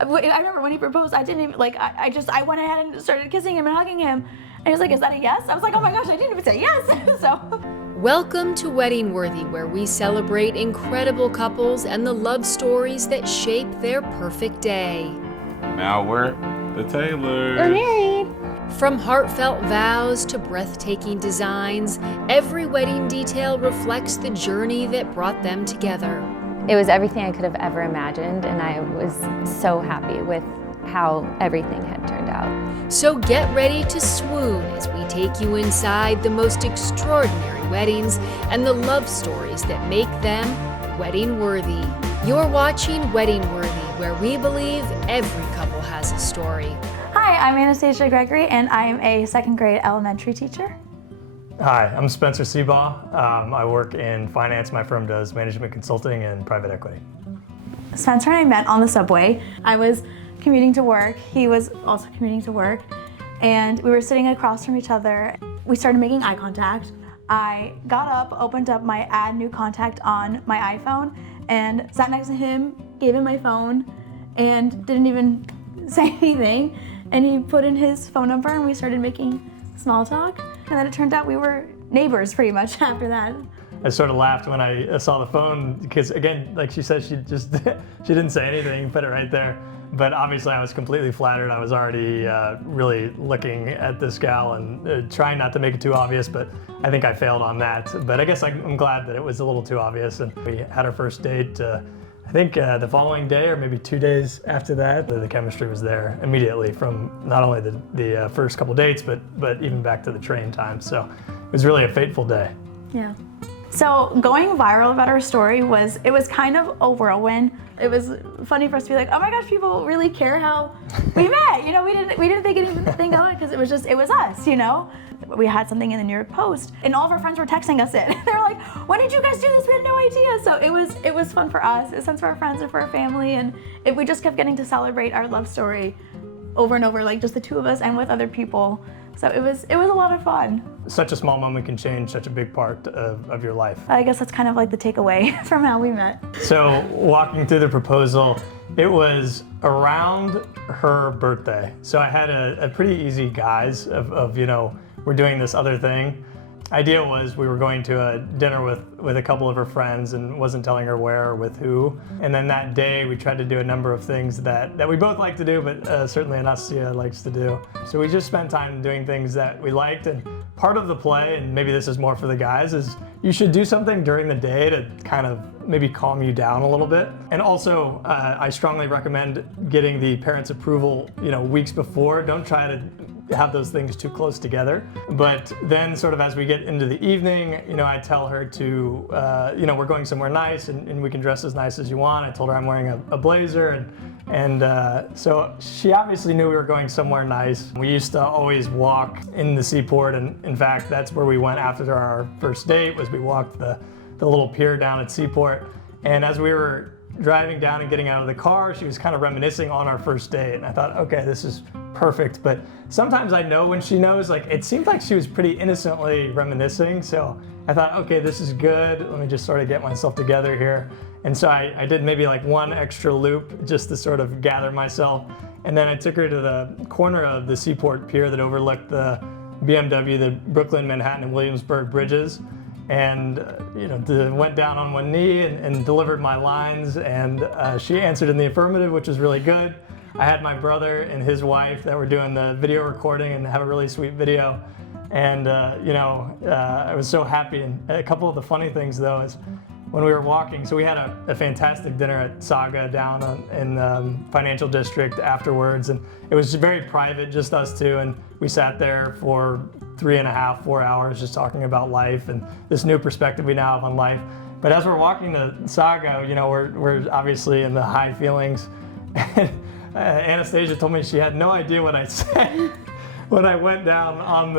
I remember when he proposed, I didn't even, like, I went ahead and started kissing him and hugging him. And he was like, is that a yes? I was like, oh my gosh, I didn't even say yes. So. Welcome to Wedding Worthy, where we celebrate incredible couples and the love stories that shape their perfect day. Now we're the Taylors. We're married. From heartfelt vows to breathtaking designs, every wedding detail reflects the journey that brought them together. It was everything I could have ever imagined, and I was so happy with how everything had turned out. So get ready to swoon as we take you inside the most extraordinary weddings and the love stories that make them wedding worthy. You're watching Wedding Worthy, where we believe every couple has a story. Hi, I'm Anastasia Gregory, and I am a second grade elementary teacher. Hi, I'm Spencer Seabaugh. I work in finance. My firm does management consulting and private equity. Spencer and I met on the subway. I was commuting to work. He was also commuting to work. And we were sitting across from each other. We started making eye contact. I got up, opened up my add new contact on my iPhone, and sat next to him, gave him my phone, and didn't even say anything. And he put in his phone number, and we started making small talk. And then it turned out we were neighbors pretty much after that. I sort of laughed when I saw the phone because, again, like she said, she didn't say anything, put it right there. But obviously I was completely flattered. I was already really looking at this gal and trying not to make it too obvious, but I think I failed on that. But I guess I'm glad that it was a little too obvious. And we had our first date, I think the following day or maybe 2 days after that. The chemistry was there immediately from not only the first couple dates, but even back to the train time. So it was really a fateful day. Yeah. So going viral about our story was kind of a whirlwind. It was funny for us to be like, oh my gosh, people really care how we met. You know, we didn't think anything of it because it was us, you know. We had something in the New York Post, and all of our friends were texting us it. They were like, when did you guys do this? We had no idea. So it was fun for us. It was fun for our friends and for our family, and we just kept getting to celebrate our love story over and over, like just the two of us and with other people. So it was a lot of fun. Such a small moment can change such a big part of your life. I guess that's kind of like the takeaway from how we met. So walking through the proposal, it was around her birthday. So I had a pretty easy guise of you know, we're doing this other thing. Idea was we were going to a dinner with a couple of her friends and wasn't telling her where or with who. And then that day we tried to do a number of things that we both like to do, but certainly Anastasia likes to do. So we just spent time doing things that we liked, and part of the play, and maybe this is more for the guys, is you should do something during the day to kind of maybe calm you down a little bit. And also, I strongly recommend getting the parents' approval, you know, weeks before. Don't try to have those things too close together. But then sort of as we get into the evening, you know, I tell her to, you know, we're going somewhere nice and we can dress as nice as you want. I told her I'm wearing a blazer and so she obviously knew we were going somewhere nice. We used to always walk in the seaport, and in fact, that's where we went after our first date. Was we walked the little pier down at Seaport. And as we were driving down and getting out of the car, she was kind of reminiscing on our first date. And I thought, okay, this is perfect. But sometimes I know when she knows, like it seemed like she was pretty innocently reminiscing. So I thought, okay, this is good. Let me just sort of get myself together here. And so I did maybe like one extra loop just to sort of gather myself. And then I took her to the corner of the Seaport Pier that overlooked the BMW, the Brooklyn, Manhattan, and Williamsburg bridges. And you know, went down on one knee and delivered my lines, and she answered in the affirmative, which was really good. I had my brother and his wife that were doing the video recording and have a really sweet video. And you know, I was so happy. And a couple of the funny things though is when we were walking, so we had a fantastic dinner at Saga down in the financial district afterwards, and it was very private, just us two, and we sat there for 3.5, 4 hours just talking about life and this new perspective we now have on life. But as we're walking to Saga, you know, we're obviously in the high feelings, and Anastasia told me she had no idea what I said when I went down on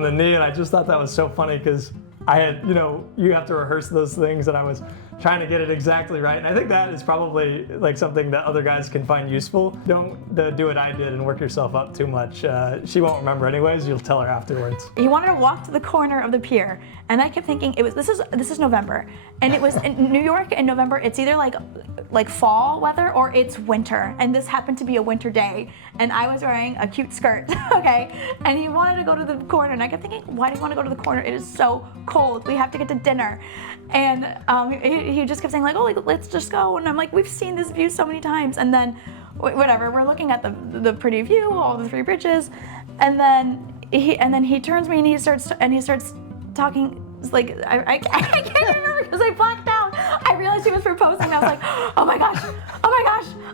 the knee, and I just thought that was so funny because I had, you know, you have to rehearse those things, and I was trying to get it exactly right. And I think that is probably like something that other guys can find useful. Don't do what I did and work yourself up too much. She won't remember anyways. You'll tell her afterwards. He wanted to walk to the corner of the pier, and I kept thinking this is November, and it was in New York in November. It's either like like fall weather or it's winter. And this happened to be a winter day. And I was wearing a cute skirt, okay? And he wanted to go to the corner. And I kept thinking, why do you want to go to the corner? It is so cold. We have to get to dinner. And he just kept saying like, oh, like, let's just go. And I'm like, we've seen this view so many times. And then whatever, we're looking at the pretty view, all the three bridges. And then he turns me and he starts talking. Like I can't remember because I blacked out. I realized he was proposing. And I was like, oh my gosh,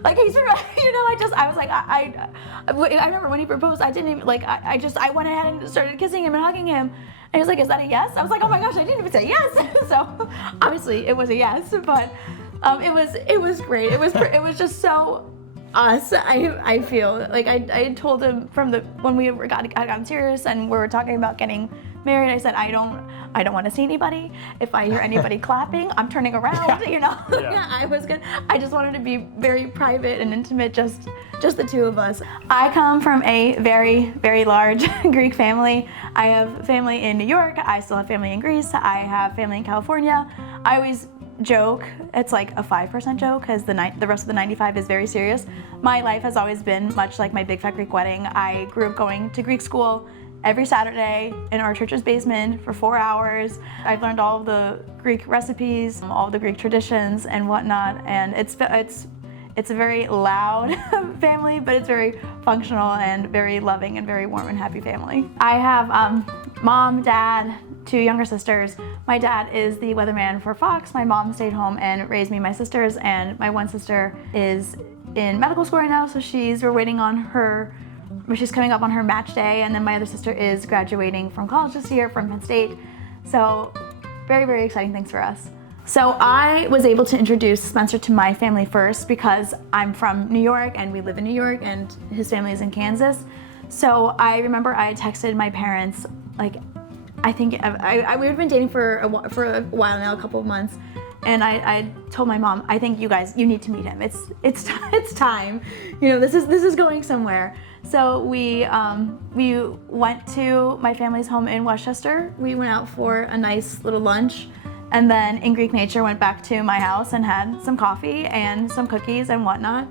like he's, I was like, I remember when he proposed, I didn't even like, I went ahead and started kissing him and hugging him. And he was like, is that a yes? I was like, oh my gosh, I didn't even say yes. So obviously it was a yes, but it was great. It was just so us. I feel like I told him when we got gotten serious and we were talking about getting married, I said, I don't want to see anybody. If I hear anybody clapping, I'm turning around, Yeah. I was good. I just wanted to be very private and intimate, just the two of us. I come from a very, very large Greek family. I have family in New York. I still have family in Greece. I have family in California. I always joke, it's like a 5% joke because the rest of the 95 is very serious. My life has always been much like my big fat Greek wedding. I grew up going to Greek school every Saturday in our church's basement for 4 hours. I've learned all of the Greek recipes, all of the Greek traditions and whatnot, and it's a very loud family, but it's very functional and very loving and very warm and happy family. I have mom, dad, 2 younger sisters. My dad is the weatherman for Fox. My mom stayed home and raised me and my sisters, and my one sister is in medical school right now, so we're waiting on her. She's coming up on her match day, and then my other sister is graduating from college this year from Penn State. So very, very exciting things for us. So I was able to introduce Spencer to my family first because I'm from New York and we live in New York and his family is in Kansas. So I remember I had texted my parents, like, I think we had been dating for a while now, a couple of months. And I told my mom, I think you need to meet him. It's time. This is going somewhere. So we went to my family's home in Westchester. We went out for a nice little lunch, and then in Greek nature went back to my house and had some coffee and some cookies and whatnot.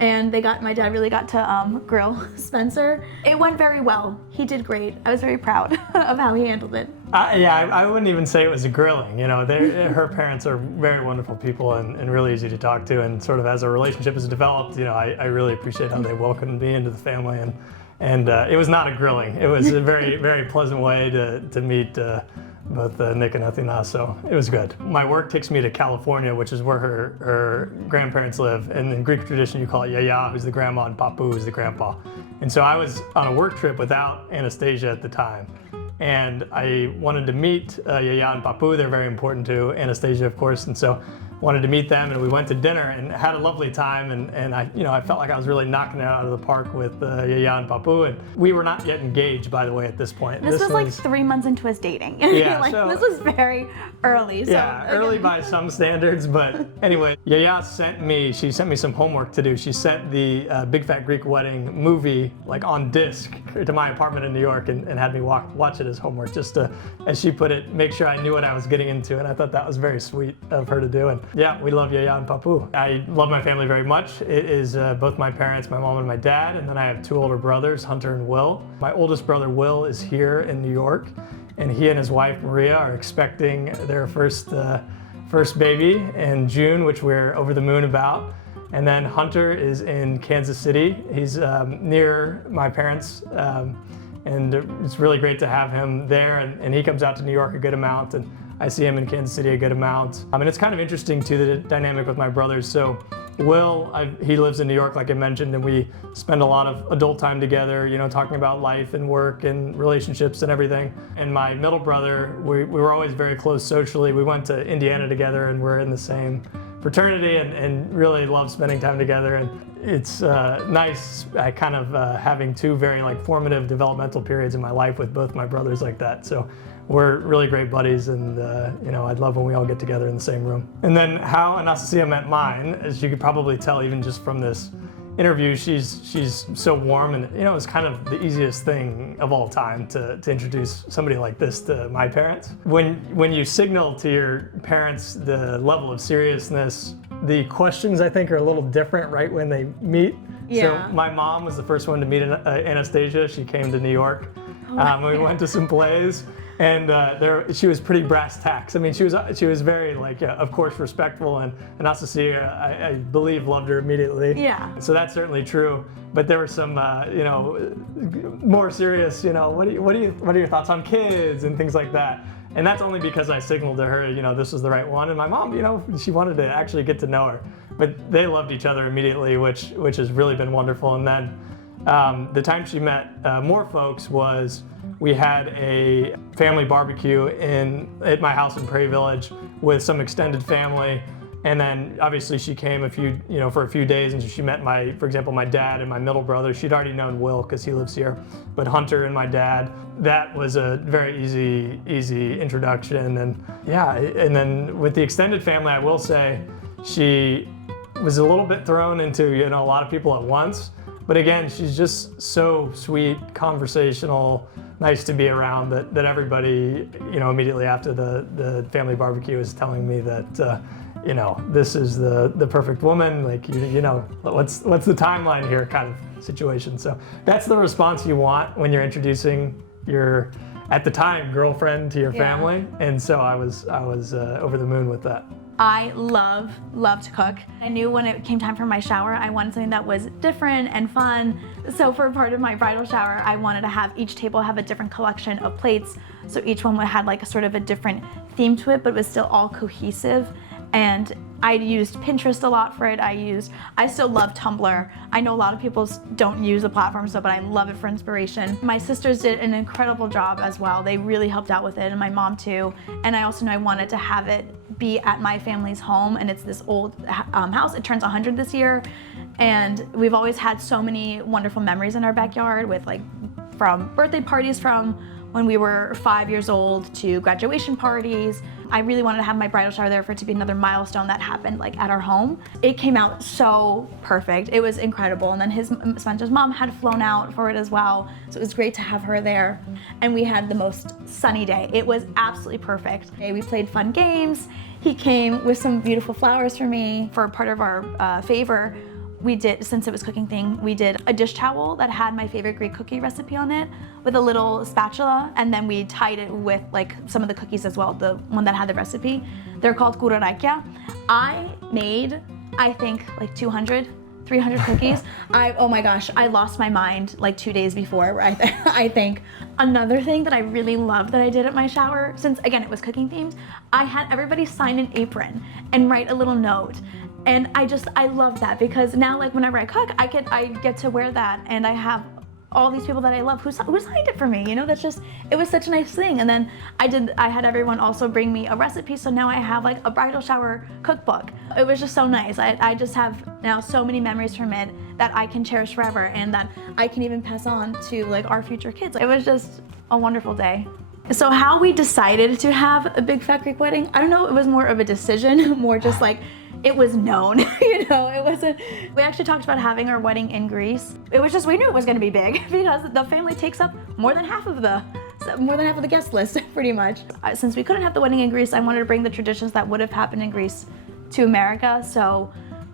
And my dad really got to grill Spencer. It went very well. He did great. I was very proud of how he handled it. I wouldn't even say it was a grilling. Her parents are very wonderful people and really easy to talk to. And sort of as our relationship has developed, I really appreciate how they welcomed me into the family. And it was not a grilling. It was a very, very pleasant way to meet both Nick and Athena, so it was good. My work takes me to California, which is where her grandparents live. And in Greek tradition, you call it Yaya, who's the grandma, and Papu, who's the grandpa. And so I was on a work trip without Anastasia at the time. And I wanted to meet Yaya and Papu. They're very important to Anastasia, of course. And so wanted to meet them, and we went to dinner and had a lovely time. And I felt like I was really knocking it out of the park with Yaya and Papu. And we were not yet engaged, by the way, at this point. This was like 3 months into us dating. Yeah, this was very early. So, yeah, early by some standards. But anyway, Yaya sent me some homework to do. She sent the Big Fat Greek Wedding movie like on disc to my apartment in New York and had me watch it as homework, just to, as she put it, make sure I knew what I was getting into. And I thought that was very sweet of her to do. And yeah, we love Yaya and Papu. I love my family very much. It is both my parents, my mom and my dad, and then I have 2 older brothers, Hunter and Will. My oldest brother, Will, is here in New York, and he and his wife, Maria, are expecting their first baby in June, which we're over the moon about. And then Hunter is in Kansas City. He's near my parents, and it's really great to have him there, and he comes out to New York a good amount, and I see him in Kansas City a good amount. And it's kind of interesting too, the dynamic with my brothers. So Will, he lives in New York, like I mentioned, and we spend a lot of adult time together, talking about life and work and relationships and everything. And my middle brother, we were always very close socially. We went to Indiana together and we're in the same fraternity and really love spending time together. And it's nice kind of having 2 very formative developmental periods in my life with both my brothers like that. So we're really great buddies, and I'd love when we all get together in the same room. And then how Anastasia met mine, as you could probably tell even just from this interview, she's so warm, and it was kind of the easiest thing of all time to introduce somebody like this to my parents. When you signal to your parents the level of seriousness the questions, I think, are a little different right when they meet. Yeah. So my mom was the first one to meet Anastasia. She came to New York. We went to some plays, and she was pretty brass tacks. I mean, she was very, like, of course, respectful, and Anastasia, I believe, loved her immediately. Yeah. So that's certainly true. But there were some, more serious, what are your thoughts on kids and things like that. And that's only because I signaled to her, this was the right one. And my mom, she wanted to actually get to know her. But they loved each other immediately, which has really been wonderful. And then the time she met more folks was we had a family barbecue at my house in Prairie Village with some extended family. And then obviously she came for a few days, and she met for example, my dad and my middle brother. She'd already known Will because he lives here, but Hunter and my dad, that was a very easy introduction. And yeah, and then with the extended family, I will say she was a little bit thrown into, a lot of people at once. But again, she's just so sweet, conversational, nice to be around that everybody, immediately after the family barbecue is telling me that, this is the perfect woman, like, what's the timeline here kind of situation. So that's the response you want when you're introducing your, at the time, girlfriend to your family. And so I was over the moon with that. I love to cook. I knew when it came time for my shower, I wanted something that was different and fun. So for part of my bridal shower, I wanted to have each table have a different collection of plates. So each one had like a sort of a different theme to it, but it was still all cohesive. And I used Pinterest a lot for it. I still love Tumblr. I know a lot of people don't use the platform, but I love it for inspiration. My sisters did an incredible job as well. They really helped out with it, and my mom too. And I also know I wanted to have it be at my family's home, and it's this old house. It turns 100 this year, and we've always had so many wonderful memories in our backyard with from birthday parties from when we were 5 years old to graduation parties. I really wanted to have my bridal shower there for it to be another milestone that happened at our home. It came out so perfect. It was incredible. And then Spencer's mom had flown out for it as well. So it was great to have her there. And we had the most sunny day. It was absolutely perfect. We played fun games. He came with some beautiful flowers for me. For part of our favor, we did, since it was cooking thing, we did a dish towel that had my favorite Greek cookie recipe on it with a little spatula, and then we tied it with some of the cookies as well, the one that had the recipe. They're called kurarakia. I made, I think, 200, 300 cookies. Oh my gosh, I lost my mind 2 days before, I think. Another thing that I really loved that I did at my shower, since again it was cooking themed, I had everybody sign an apron and write a little note. And I love that, because now whenever I cook, I get to wear that, and I have all these people that I love who signed it for me. It was such a nice thing. And then I had everyone also bring me a recipe, so now I have a bridal shower cookbook. It was just so nice. I just have now so many memories from it that I can cherish forever, and that I can even pass on to our future kids. It was just a wonderful day. So how we decided to have a big fat Greek wedding, I don't know, it was more of a decision, more just it was known, it wasn't, we actually talked about having our wedding in Greece. It was just, we knew it was gonna be big because the family takes up more than half of the guest list, pretty much. Since we couldn't have the wedding in Greece, I wanted to bring the traditions that would have happened in Greece to America. So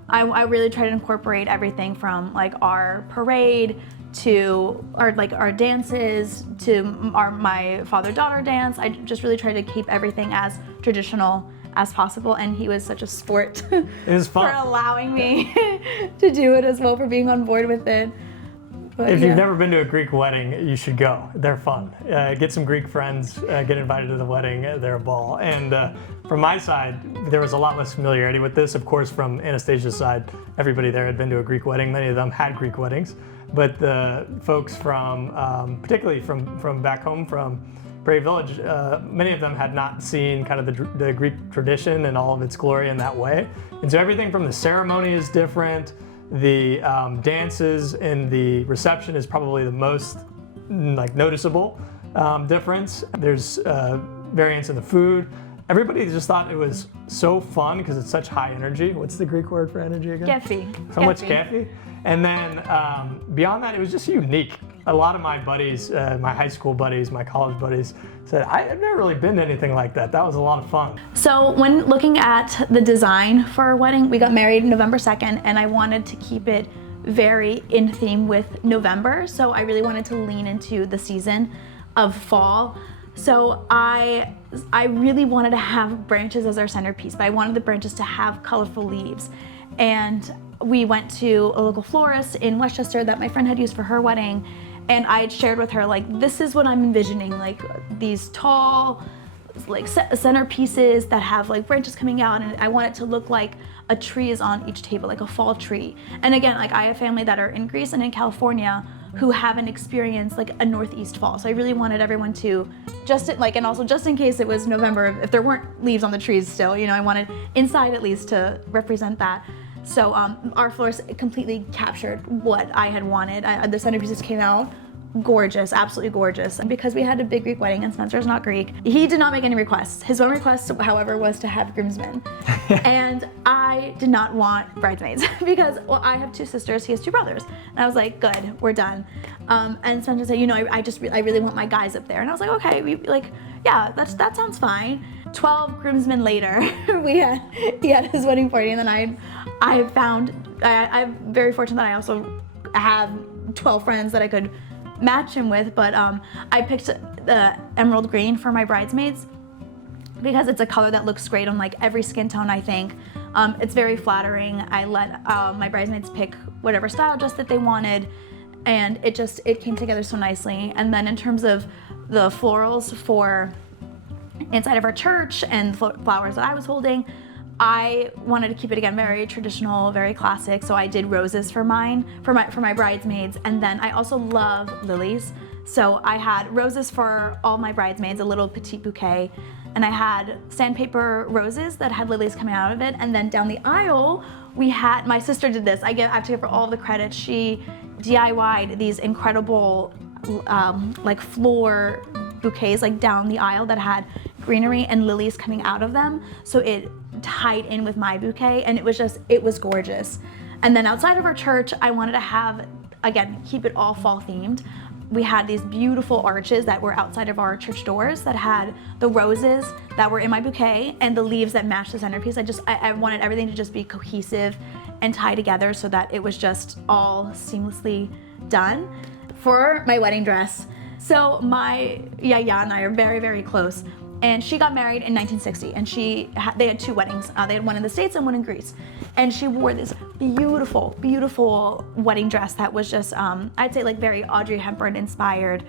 I really tried to incorporate everything from our parade to our dances to my father-daughter dance. I just really tried to keep everything as traditional as possible, and he was such a sport It was fun. for allowing me to do it as well, for being on board with it. But, if you've never been to a Greek wedding, you should go. They're fun. Get some Greek friends, get invited to the wedding, they're a ball. And from my side, there was a lot less familiarity with this. Of course, from Anastasia's side, everybody there had been to a Greek wedding. Many of them had Greek weddings. But the folks particularly from back home, from Prairie Village, many of them had not seen kind of the Greek tradition and all of its glory in that way. And so everything from the ceremony is different. The dances and the reception is probably the most noticeable difference. There's variance in the food. Everybody just thought it was so fun because it's such high energy. What's the Greek word for energy again? Kefi. So much kefi. And then beyond that, it was just unique. a lot of my buddies, my high school buddies, my college buddies, said, I've never really been to anything like that. That was a lot of fun. So when looking at the design for our wedding, we got married November 2nd, and I wanted to keep it very in theme with November. So I really wanted to lean into the season of fall. So I really wanted to have branches as our centerpiece, but I wanted the branches to have colorful leaves. And we went to a local florist in Westchester that my friend had used for her wedding, and I had shared with her, like, this is what I'm envisioning, like these tall, like centerpieces that have like branches coming out, and I want it to look like a tree is on each table, like a fall tree. And again, like I have family that are in Greece and in California who haven't experienced like a northeast fall. So I really wanted everyone to and also just in case it was November, if there weren't leaves on the trees still, you know, I wanted inside at least to represent that. So our florist completely captured what I had wanted. The centerpieces came out gorgeous, absolutely gorgeous. And because we had a big Greek wedding and Spencer's not Greek, he did not make any requests. His one request, however, was to have groomsmen. And I did not want bridesmaids because, well, I have two sisters, he has two brothers. And I was like, good, we're done. And Spencer said, you know, I really want my guys up there. And I was like, okay, yeah, that sounds fine. 12 groomsmen later, he had his wedding party, and then I'm very fortunate that I also have 12 friends that I could match him with, but I picked the emerald green for my bridesmaids because it's a color that looks great on like every skin tone, I think. It's very flattering. I let my bridesmaids pick whatever style dress that they wanted, and it came together so nicely. And then in terms of the florals for inside of our church and flowers that I was holding, I wanted to keep it again very traditional, very classic. So I did roses for my bridesmaids, and then I also love lilies. So I had roses for all my bridesmaids, a little petite bouquet, and I had sandpaper roses that had lilies coming out of it. And then down the aisle, we had, my sister did this. I have to give her all the credit. She DIY'd these incredible like floor bouquets like down the aisle that had greenery and lilies coming out of them. So it tied in with my bouquet, and it was gorgeous. And then outside of our church, I wanted to have, again, keep it all fall themed. We had these beautiful arches that were outside of our church doors that had the roses that were in my bouquet and the leaves that matched the centerpiece. I wanted everything to just be cohesive and tie together so that it was just all seamlessly done. For my wedding dress, so my Yaya and I are very, very close. And she got married in 1960, and they had two weddings. They had one in the States and one in Greece. And she wore this beautiful, beautiful wedding dress that was just, I'd say like very Audrey Hepburn inspired.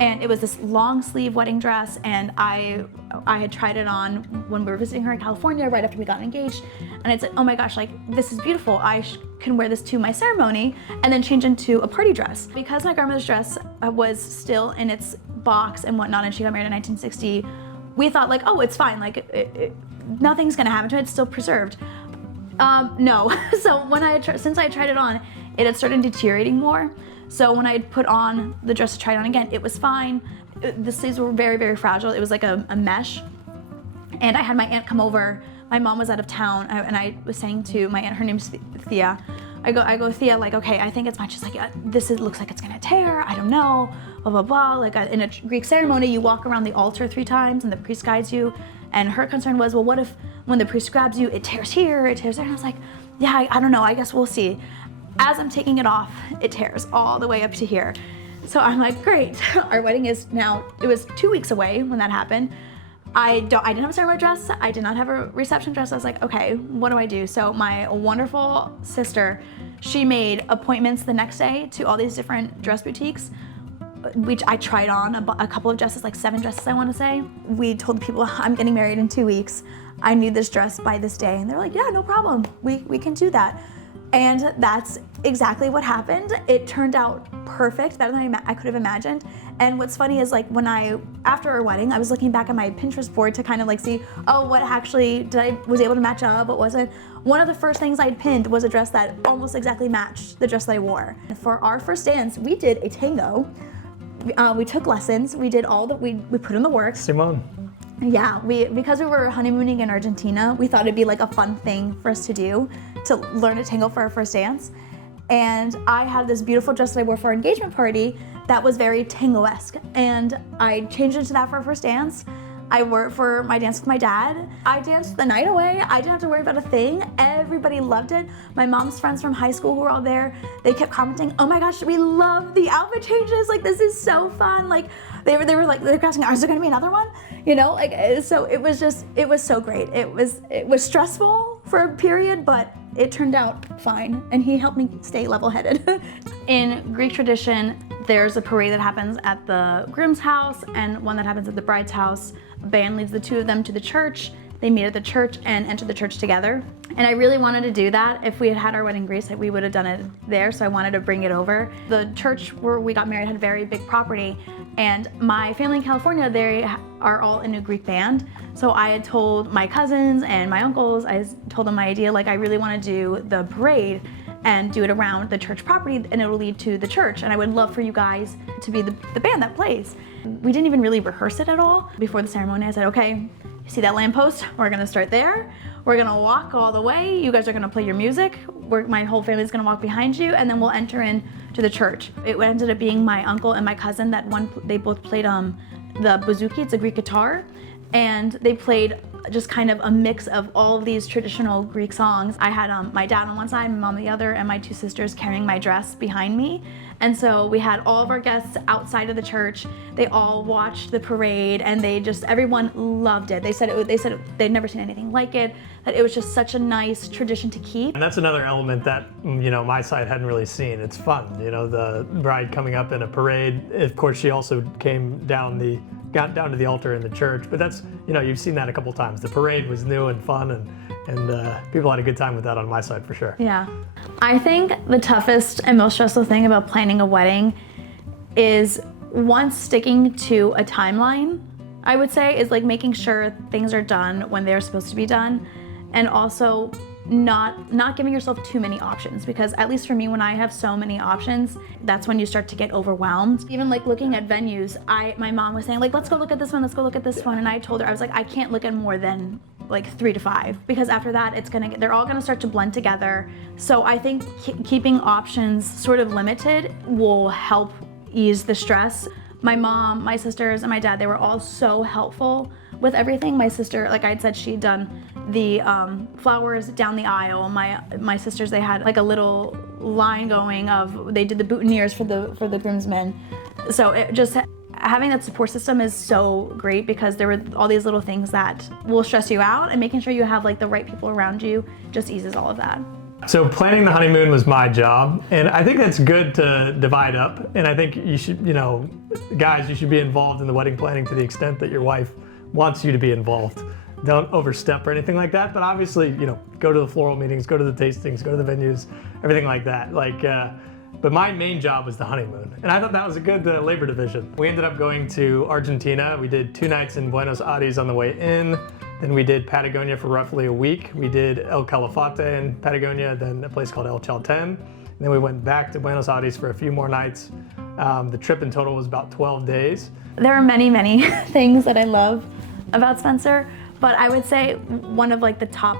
And it was this long sleeve wedding dress, and I had tried it on when we were visiting her in California right after we got engaged. And I said, oh my gosh, like this is beautiful. I can wear this to my ceremony and then change into a party dress. Because my grandmother's dress was still in its box and whatnot, and she got married in 1960, we thought like, oh, it's fine, like nothing's gonna happen to it, it's still preserved. No, so since I had tried it on, it had started deteriorating more. So when I had put on the dress to try it on again, it was fine. The sleeves were very, very fragile. It was like a mesh. And I had my aunt come over. My mom was out of town, and I was saying to my aunt, her name's Thea, I go, Thea, like, okay, I think it's fine. She's like, looks like it's gonna tear, I don't know, blah, blah, blah. Like in a Greek ceremony, you walk around the altar 3 times and the priest guides you. And her concern was, well, what if when the priest grabs you, it tears here, it tears there? And I was like, yeah, I don't know, I guess we'll see. As I'm taking it off, it tears all the way up to here. So I'm like, great, our wedding is now, it was 2 weeks away when that happened. I didn't have a ceremony dress, I did not have a reception dress. I was like, okay, what do I do? So my wonderful sister, she made appointments the next day to all these different dress boutiques, which I tried on a couple of dresses, like 7 dresses I want to say. We told the people, I'm getting married in 2 weeks. I need this dress by this day. And they're like, yeah, no problem, we can do that. And that's exactly what happened. It turned out perfect, better than I could have imagined. And what's funny is like after our wedding, I was looking back at my Pinterest board to kind of like see, oh, what actually was able to match up, what wasn't. One of the first things I'd pinned was a dress that almost exactly matched the dress that I wore. And for our first dance, we did a tango. We took lessons, we did we put in the work. Simone. Yeah, because we were honeymooning in Argentina, we thought it'd be like a fun thing for us to do, to learn a tango for our first dance. and I had this beautiful dress that I wore for our engagement party that was very tango-esque, and I changed into that for our first dance. I wore it for my dance with my dad. I danced the night away. I didn't have to worry about a thing. Everybody loved it. My mom's friends from high school who were all there, they kept commenting, oh my gosh, we love the outfit changes. Like, this is so fun. Like, they were asking, is there gonna be another one? You know, like, so it was so great. It was stressful for a period, but it turned out fine. And he helped me stay level-headed. In Greek tradition, there's a parade that happens at the groom's house and one that happens at the bride's house. A band leads the two of them to the church. They meet at the church and enter the church together. And I really wanted to do that. If we had had our wedding in Greece, we would have done it there, so I wanted to bring it over. The church where we got married had a very big property, and my family in California, they are all in a Greek band. So I had told my cousins and my uncles, I told them my idea, like, I really want to do the parade and do it around the church property, and it'll lead to the church, and I would love for you guys to be the band that plays. We didn't even really rehearse it at all. Before the ceremony, I said, okay, you see that lamppost? We're gonna start there. We're gonna walk all the way. You guys are gonna play your music. My whole family's gonna walk behind you, and then we'll enter in to the church. It ended up being my uncle and my cousin they both played the bouzouki, it's a Greek guitar, and they played just kind of a mix of all of these traditional Greek songs. I had my dad on one side, my mom on the other, and my two sisters carrying my dress behind me. And so we had all of our guests outside of the church. They all watched the parade, and everyone loved it. They said they'd never seen anything like it, that it was just such a nice tradition to keep. And that's another element that, my side hadn't really seen. It's fun, the bride coming up in a parade. Of course, she also got down to the altar in the church, but that's, you've seen that a couple times. The parade was new and fun, and people had a good time with that on my side for sure. Yeah. I think the toughest and most stressful thing about planning a wedding is, once sticking to a timeline, I would say, is like making sure things are done when they're supposed to be done, and also not giving yourself too many options, because at least for me, when I have so many options, that's when you start to get overwhelmed. Even like looking at venues, my mom was saying, like, let's go look at this one, let's go look at this one, and I told her, I was like, I can't look at more than like 3 to 5, because after that they're all gonna start to blend together. So I think keeping options sort of limited will help ease the stress. My mom, my sisters, and my dad, they were all so helpful with everything. My sister, like I had said, she'd done the flowers down the aisle. My sisters, they had like a little line going they did the boutonnieres for the groomsmen. So it just, having that support system is so great, because there were all these little things that will stress you out, and making sure you have like the right people around you just eases all of that. So planning the honeymoon was my job, and I think that's good to divide up. And I think you should, guys, you should be involved in the wedding planning to the extent that your wife wants you to be involved. Don't overstep or anything like that, but obviously, go to the floral meetings, go to the tastings, go to the venues, everything like that. But my main job was the honeymoon, and I thought that was a good labor division. We ended up going to Argentina. We did 2 nights in Buenos Aires on the way in. Then we did Patagonia for roughly a week. We did El Calafate in Patagonia, then a place called El Chalten. And then we went back to Buenos Aires for a few more nights. The trip in total was about 12 days. There are many, many things that I love about Spencer, but I would say one of like the top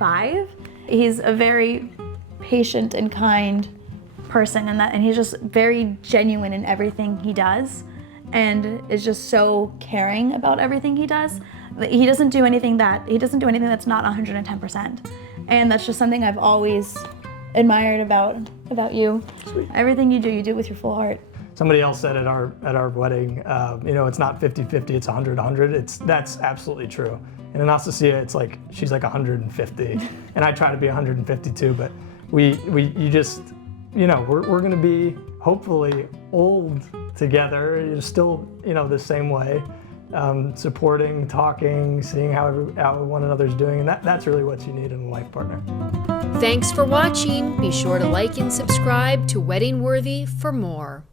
5. He's a very patient and kind person, and he's just very genuine in everything he does, and is just so caring about everything he does. He doesn't do anything that's not 110%, and that's just something I've always admired about you. Sweet. Everything you do with your full heart. Somebody else said at our wedding, it's not 50-50, it's 100-100. That's absolutely true. And Anastasia, it's like she's like 150, and I try to be 152. But you just, we're gonna be hopefully old together. You're still, the same way. Supporting, talking, seeing how one another's doing, and that's really what you need in a life partner. Thanks for watching. Be sure to like and subscribe to Wedding Worthy for more.